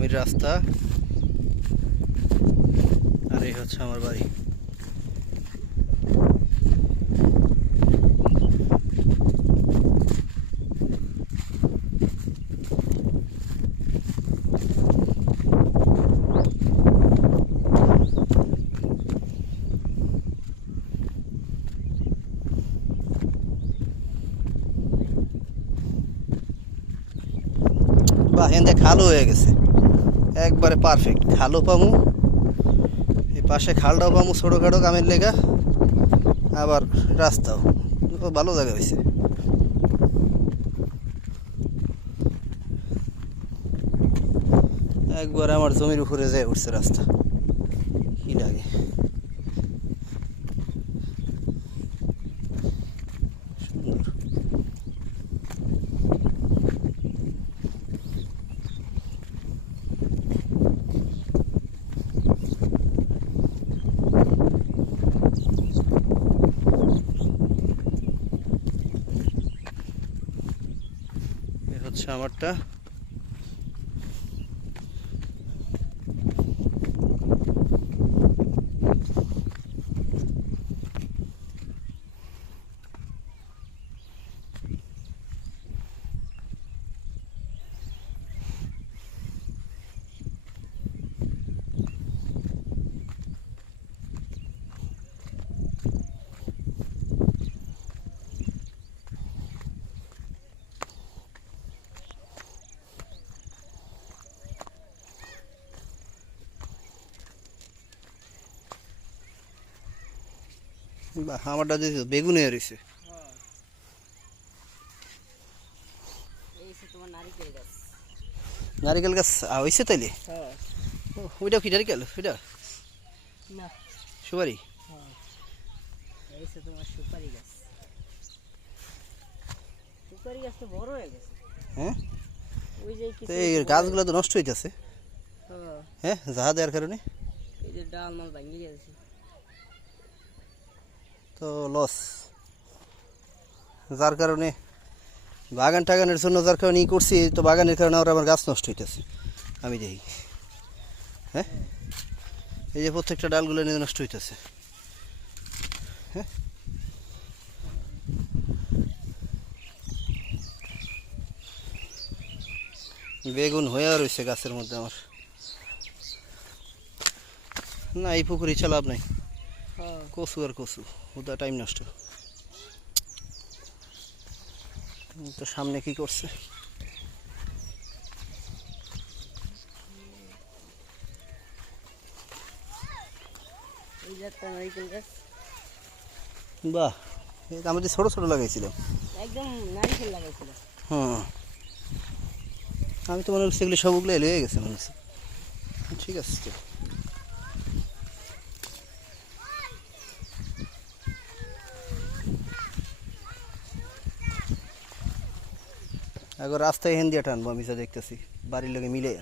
জমির রাস্তা, আর এই হচ্ছে আমার বাড়ি। বাহ, এখানে খালও হয়ে গেছে, একবারে পারফেক্ট। খালও পামু, এই পাশে খালটাও পামু ছোটোখাটো কামের লেগা, আবার রাস্তাও। ভালো জায়গা হয়েছে। একবার আমার জমির উপরে যায় উঠছে রাস্তা, কি লাগে। সুন্দর। এ হচ্ছে আমারটা। বাহ, আমারটা দিয়েছে বেগুন হয়ে রয়েছে। নারিকেল গাছ হয়েছে তাইলে? ওইটাও কি নারিকেল? ওইটা সুপারি? হ্যাঁ, এই গাছগুলো তো নষ্ট হইতেছে। হ্যাঁ, জাহা দেওয়ার কারণে তো লস, যার কারণে বাগান টাগানের জন্য যার কারণে ই করছি, তো বাগানের কারণে আমার গাছ নষ্ট হইতেছে আমি দেখি। হ্যাঁ, এই যে প্রত্যেকটা ডালগুলো নিয়ে নষ্ট হইতেছে। হ্যাঁ, বেগুন হয়ে রয়েছে গাছের মধ্যে আমার। না, এই পুকুরে ইচ্ছা লাভ নাই, কচু আর কচু, ওটা টাইম নষ্ট। তো সামনে কি করছে? বাহ, আমাদের ছোট ছোট লাগাইছিলাম একদম, নারিকেল লাগাইছিলাম। হ্যাঁ, আমি তো মনে হচ্ছে এগুলো সবগুলো এলে গেছে মনে হচ্ছে। ঠিক আছে, তো একবার রাস্তায় হেন দিয়ে টানবো আমি যা দেখতেছি, বাড়ির লোকে মিলে।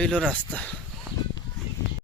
এই হলো রাস্তা।